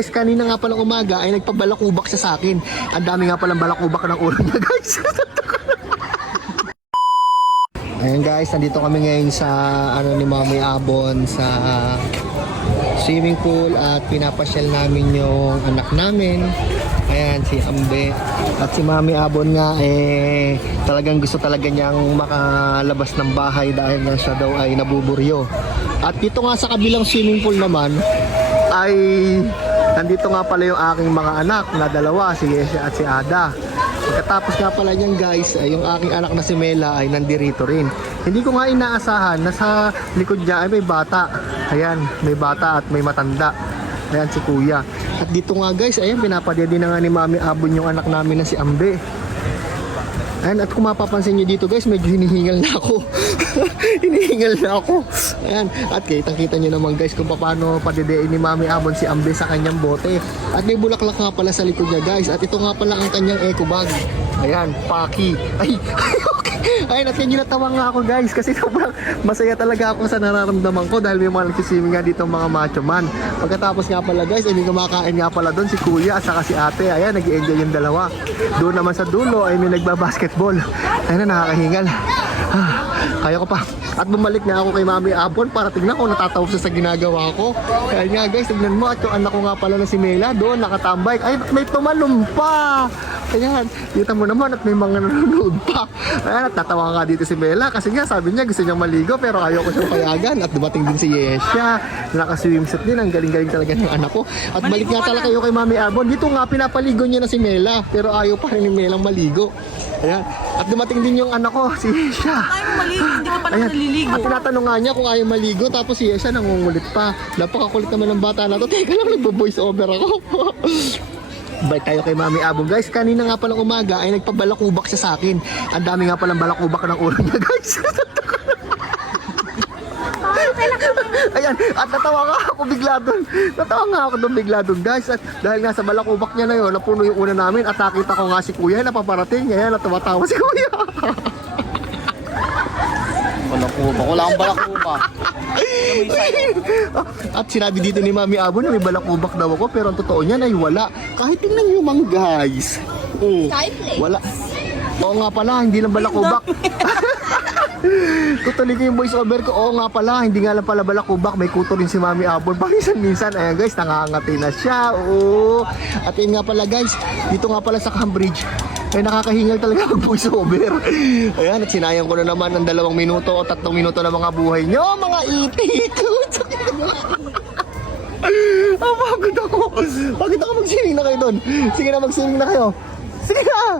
Guys, kanina nga palang umaga ay nagpabalakubak siya sa akin. Ang dami nga palang balakubak ng ulo niya, guys. Ayan guys, nandito kami ngayon sa ni Mami Abon sa swimming pool at pinapasyal namin yung anak namin. Ayan, si Ambe. At si Mami Abon nga talagang gusto talaga niyang makalabas ng bahay dahil na siya daw ay nabuburyo. At dito nga sa kabilang swimming pool naman ay nandito nga pala yung aking mga anak na dalawa, si Yesha at si Ada. Pagkatapos nga pala niyan guys, yung aking anak na si Mela ay nandirito rin. Hindi ko nga inaasahan na sa likod niya ay may bata. Ayan, may bata at may matanda. Ayan si Kuya. At dito nga guys, ayan, pinapadede na nga ni Mami Abon yung anak namin na si Ambe. Ayan, at kung mapapansin nyo dito guys, medyo hinihingal na ako. Hinihingal na ako. Ayan, at kitang-kita nyo naman guys kung paano padedein ni Mami Abon si Ambe sa kanyang bote. At may bulaklak nga pala sa likod niya guys. At ito nga pala ang kanyang eco bag. Ayan, Paki. Ay, okay. Ayun, at kanya natawa nga ako guys kasi sobrang masaya talaga ako sa nararamdaman ko dahil may mga nagsiswimming nga dito mga macho man. Pagkatapos nga pala guys, ay may kumakain nga pala doon si Kuya at saka si Ate. Ayan, nag-i-enjoy yung dalawa. Doon naman sa dulo ay may nagbabasketball. Ayun na, nakakahingal. Kaya ko pa. At bumalik na ako kay Mami Abon para tignan ko natatawa siya sa ginagawa ko. Kaya nga guys, tignan mo at yung anak ko nga pala na si Mela doon nakatambay. Ay, may tumalon pa. Ayan, kita mo naman at may mga nanonood pa. Ayan, at tatawa nga dito si Mela kasi nga sabi niya gusto niyang maligo pero ayaw ko siyang payagan. At dumating din si Yesha, naka-swimsuit din. Ang galing-galing talaga ng anak ko. At balik nga talaga kayo kay Mami Abon. Dito nga pinapaligo niya na si Mela pero ayaw pa rin ni Melang maligo. Ayan, at dumating din yung anak ko, si Yesha. Ayaw maligo, hindi ka pala naliligo. At tinatanong nga niya kung ayaw maligo tapos si Yesha nangungulit pa. Napakakulit naman ng bata na to. Teka lang, nagbo-voice over ako. Balik tayo kay Mami Abon guys. Kanina nga palang umaga ay nagpabalakubak siya sa akin. Ang dami nga palang balakubak ng ulo niya guys. Ayan, at natawa nga ako bigla doon. Natawa nga ako doon bigla doon guys. At dahil nga sa balakubak niya na yun, napuno yung una namin. At nakita ko nga si Kuya na paparating. Ayan, at tumatawa si Kuya. Balakubak, wala akong balakubak. At sinabi dito ni Mami Abon na may balakubak daw ako. Pero ang totoo niyan ay wala. Kahit tingnan nyo man guys. Wala. Oo nga pala, hindi lang balakubak. Tutuloy ko yung voice over ko. Oo nga pala, hindi nga lang pala balakubak. May kuto rin si Mami Abon. Paminsan-minsan, ayan guys, nangangati na siya. Oo. At yun nga pala guys, dito nga pala sa Cambridge, ay nakakahingal talaga mag voice over. Ayan, at sinayang ko na naman ng 2 minuto o 3 minuto na mga buhay nyo, mga itik. Pagod ako. Pagod ako, mag-swimming na kayo doon. Sige na, mag-swimming na kayo. Sige na!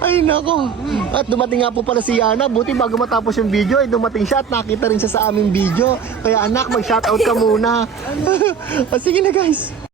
Ay nako. At dumating nga po pala si Yana. Buti bago matapos yung video ay dumating siya at nakita rin siya sa aming video. Kaya anak, mag-shoutout ka muna. Sige na guys.